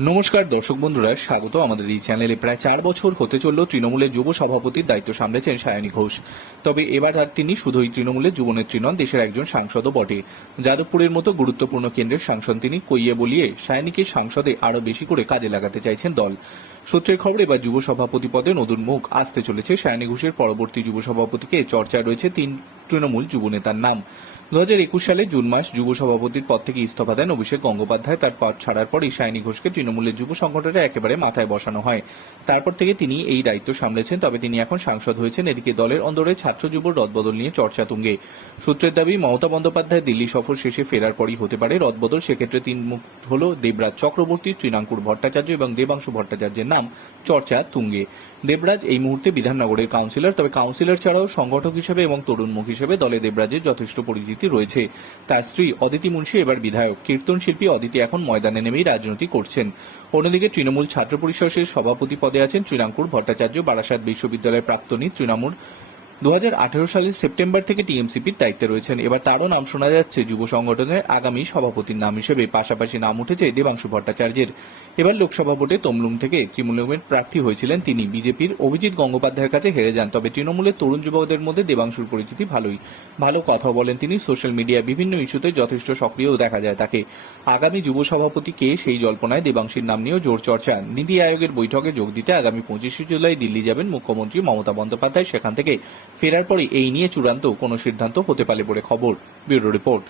নমস্কার দর্শক বন্ধুরা, স্বাগত। আমাদের এই চ্যানেলে প্রায় চার বছর হতে চলল তৃণমূলের যুব সভাপতির দায়িত্ব সামলেছেন সায়নী ঘোষ। তবে এবার আর তিনি শুধুই তৃণমূলের যুবনেত্রী নন, দেশের একজন সাংসদও বটে। যাদবপুরের মতো গুরুত্বপূর্ণ কেন্দ্রের সাংসদ তিনি কইয়ে বলিয়ে সায়নীকে সাংসদে আরও বেশি করে কাজে লাগাতে চাইছেন দল। সূত্রের খবর এবার যুব সভাপতি পদে নতুন মুখ আসতে চলেছে। সায়নী ঘোষের পরবর্তী যুব সভাপতিকে চর্চায় রয়েছে তিন তৃণমূল যুব নেতার নাম। দু হাজার একুশ সালে জুন মাস যুব সভাপতির পদ থেকে ইস্তফা দেন অভিষেক গঙ্গোপাধ্যায়। তার পদ ছাড়ার পরই সায়নী ঘোষকে তৃণমূলের যুব সংগঠনে একেবারে মাথায় বসানো হয়। তারপর থেকে তিনি এই দায়িত্ব সামলেছেন, তবে তিনি এখন সাংসদ হয়েছেন। এদিকে দলের অন্দরে ছাত্র যুব রদবদল নিয়ে চর্চা তুঙ্গে সূত্রের দাবি, মমতা বন্দ্যোপাধ্যায় দিল্লি সফর শেষে ফেরার পরই হতে পারে রদবদল। সেক্ষেত্রে তিন মুখ হল দেবরাজ চক্রবর্তী তৃণাঙ্কুর ভট্টাচার্য এবং দেবাংশু ভট্টাচার্যের নাম। চর্চা তুঙ্গে। দেবরাজ এই মুহূর্তে বিধাননগরের কাউন্সিলর তবে কাউন্সিলর ছাড়াও সংগঠক হিসেবে এবং তরুণমুখ হিসেবে দলে দেবরাজের যথেষ্ট পরিচিতি রয়েছে। তার স্ত্রী অদিতি মুন্সি এবার বিধায়ক। কীর্তন শিল্পী অদিতি এখন ময়দানে নেমেই রাজনীতি করছেন। অন্যদিকে তৃণমূল ছাত্র পরিষদের সভাপতি পদে আছেন চুনাঙ্কুর ভট্টাচার্য। বারাসাত বিশ্ববিদ্যালয়ের প্রাক্তনী তৃণমূল দু হাজার আঠেরো সালের সেপ্টেম্বর থেকে টিএমসিপির দায়িত্বে রয়েছেন। এবার তারও নাম শোনা যাচ্ছে যুব সংগঠনের আগামী সভাপতির নাম হিসেবে। পাশাপাশি নাম উঠেছে দেবাংশু ভট্টাচার্যের। এবার লোকসভা ভোটে তমলুং থেকে তৃণমূলের প্রার্থী হয়েছিলেন তিনি। বিজেপির অভিজিৎ গঙ্গোপাধ্যায়ের কাছে হেরে যান। তবে তৃণমূলের তরুণ যুবকদের মধ্যে দেবাংশুর পরিচিতি ভালোই। ভালো কথা বলেন তিনি। সোশ্যাল মিডিয়ায় বিভিন্ন ইস্যুতে যথেষ্ট সক্রিয় দেখা যায় তাকে। আগামী যুব সভাপতি কে সেই জল্পনায় দেবাংশীর নাম নিয়েও জোর চর্চা। নীতি আয়োগের বৈঠকে যোগ দিতে আগামী পঁচিশে জুলাই দিল্লি যাবেন মুখ্যমন্ত্রী মমতা বন্দ্যোপাধ্যায়। সেখান থেকে ফেরার পরে এই নিয়ে চূড়ান্ত কোনো সিদ্ধান্ত হতে পারে বলে খবর ব্যুরো রিপোর্ট।